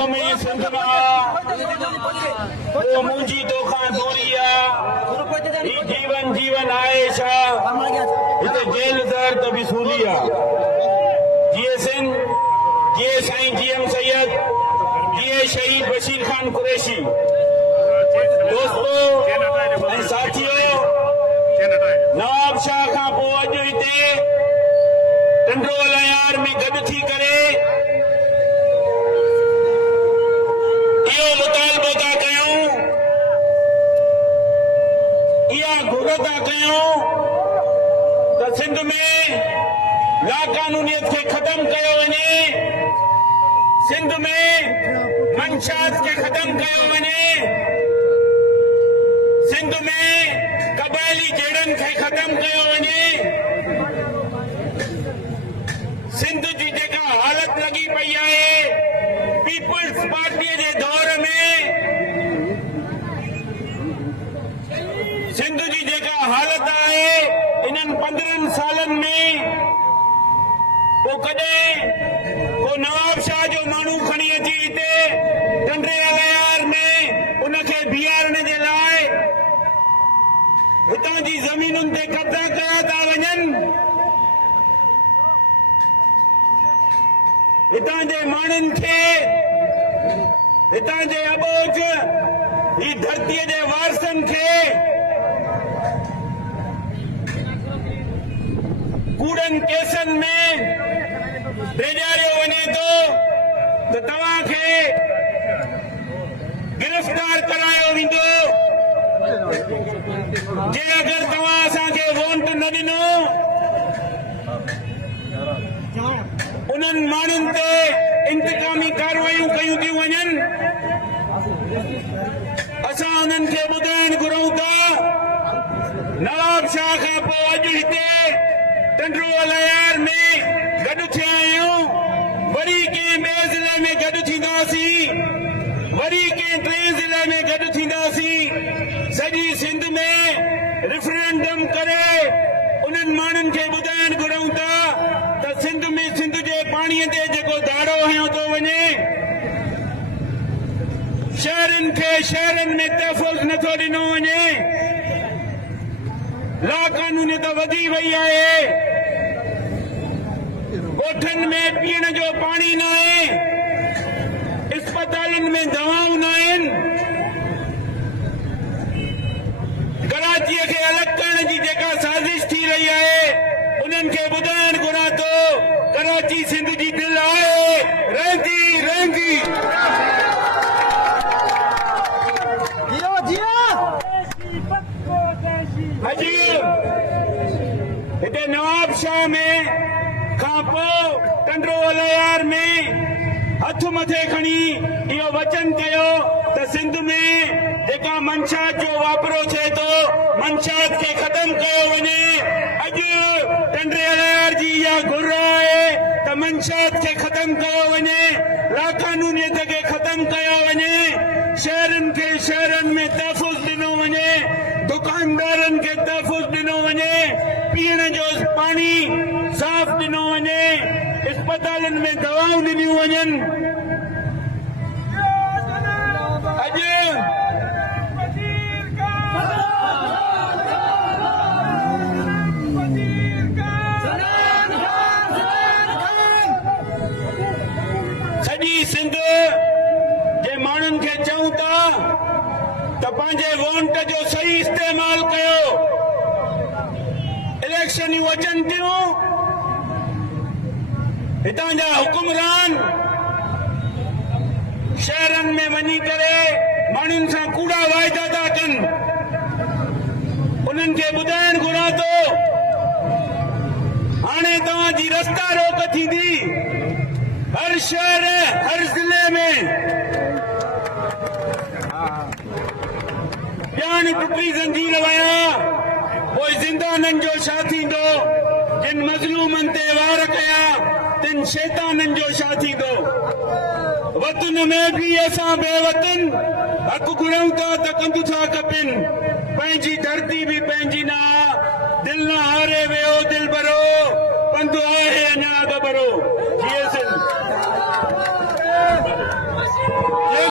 क़ौमी सिंध वो मुंहिंजी तोखां दूरी आहे ही जीवन जीवन आहे छा हिते जेल दर त वसूली आहे जीअं सिंध जीअं साईं जीएम सैयद जीअं शहीद बशीर खान कुरैशी दोस्तों ऐं साथियो नवाब शाह खां पोइ अॼु हिते टंडोल यार में गॾु थी करे इहो मुतालबो था कयूं इहा घुर था कयूं त सिंध में लाक़ानूनियत खे ख़तम कयो वञे सिंध में मंशात खे ख़तम कयो वञे सिंध में कबायली जड़नि खे ख़तम कयो वञे सिंध जी जेका हालत लॻी पई आहे पीपल्स पार्टीअ जे दौर में सिंध जी जेका हालत आहे इन्हनि 15 सालनि में को कॾहिं को नवाब शाह जो माण्हू खणी अची हिते टंडोल यार में उनखे बीहारण जे लाइ हितां जी ज़मीनुनि ते कब्ज़ा कया था वञनि हितां जे माण्हुनि खे हितां जे अबोच ही धरतीअ जे वारसनि खे कूड़नि केसनि में भेजारियो वञे थो त तव्हांखे गिरफ़्तार करायो वेंदो जे अगर तव्हां असांखे वोट न ॾिनो उन्हनि माण्हुनि ते इंतकामी कार्रवायूं कयूं थियूं वञनि असां उन्हनि खे ॿुधाइण घुरूं था नवाब शाह खां पोइ अॼु हिते टंडोल यार में गॾु थिया आहियूं वरी कंहिं ॿिए ज़िले में गॾु थींदासीं वरी कंहिं टे ज़िले में गॾु थींदासीं सॼी सिंध में रेफरेंडम करे उन्हनि माण्हुनि खे ॿुधाइण घुरूं था त सिंध में सिंध जे पाणीअ ते जेको दाड़ो हयो थो वञे शहरनि खे शहरनि में तहफ़ुज़ नथो ॾिनो वञे लाक़ानूनियत वधी वई आहे ॻोठनि में पीअण जो पाणी न आहे अस्पतालुनि में दवाऊं न आहिनि कराचीअ खे अलॻि करण जी जेका साज़िश थी रही आहे उन्हनि खे ॿुधाइण घुरां थो कराची सिंध जी दिलि आहे रहंदी रहंदी अॼु हिते नवाब शाह में खां पोइ टंडोल यार में हथ मथे खणी इहो वचन कयो त सिंध में जेका मंशात जो वापरो थिए थो मंशात खे ख़तम कयो वञे अॼु टंडोल यार जी इहा घुर आहे त मंशात खे ख़तम कयो वञे लाक़ानूनियत खे ख़तम कयो वञे शहरनि खे शहरनि में तहफ़ुज़ ॾिनो वञे दुकानदारनि खे तहफ़ुज़ ॾिनो वञे पीअण जो पाणी साफ़ ॾिनो वञे अस्पतालुनि में दवाऊं ॾिनियूं वञनि अॼु सॼी सिंध जे माण्हुनि खे चऊं था त पंहिंजे वोट जो सही इस्तेमाल कयो इलेक्शनूं अचनि थियूं हितां जा हुकुमरान शहरनि में वञी करे माण्हुनि सां कूड़ा वाइदा था कनि उन्हनि खे ॿुधाइण घुरां थो हाणे तव्हांजी रस्ता रोक थींदी हर शहर हर ज़िले में ॼाण टुटी ज़ंजीर विया पोइ ज़िंदाननि जो छा थींदो जिन मज़लूमनि ते वार कया तिन शैताननि जो छा थींदो वतन में भी असां बेवतन हक घुरूं था त कंदू था खपनि पंहिंजी धरती भी पंहिंजी न दिल न हारे वियो दिल भरो पंधु आहे अञा बबरो जीअं